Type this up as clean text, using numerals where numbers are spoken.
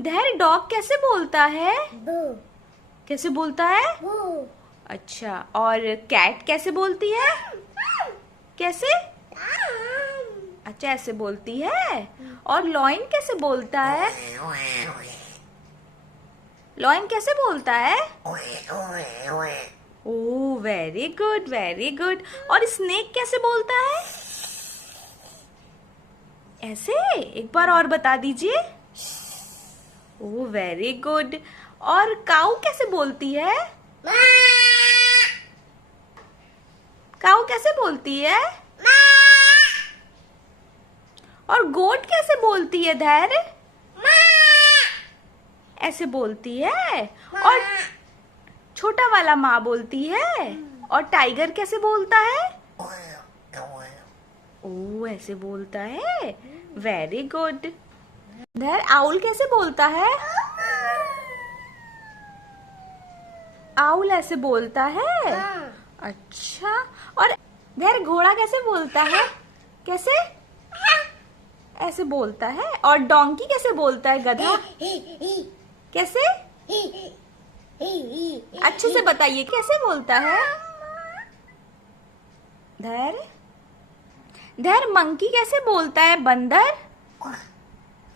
धैर्य डॉग कैसे बोलता है? बू कैसे बोलता है? बू अच्छा, और कैट कैसे बोलती है? कैसे? अच्छा, ऐसे बोलती है। और लॉयन कैसे बोलता है? लॉयन कैसे बोलता है? ओह, वेरी गुड, वेरी गुड। और स्नेक कैसे बोलता है? ऐसे? एक बार और बता दीजिए। ओह, वेरी गुड। और काऊ कैसे बोलती है? काऊ कैसे बोलती है? और गोट कैसे बोलती है धैर्य? ऐसे बोलती है। और छोटा वाला माँ बोलती है। और टाइगर कैसे बोलता है? ओह, ऐसे बोलता है। Very good. धैर्य आउल कैसे बोलता है? आउल ऐसे बोलता है। अच्छा, और धैर्य घोड़ा कैसे बोलता है? कैसे? ऐसे बोलता है। और डोंकी कैसे बोलता है? गधा कैसे? अच्छे से बताइए कैसे बोलता है? धैर्य धैर्य मंकी कैसे बोलता है? बंदर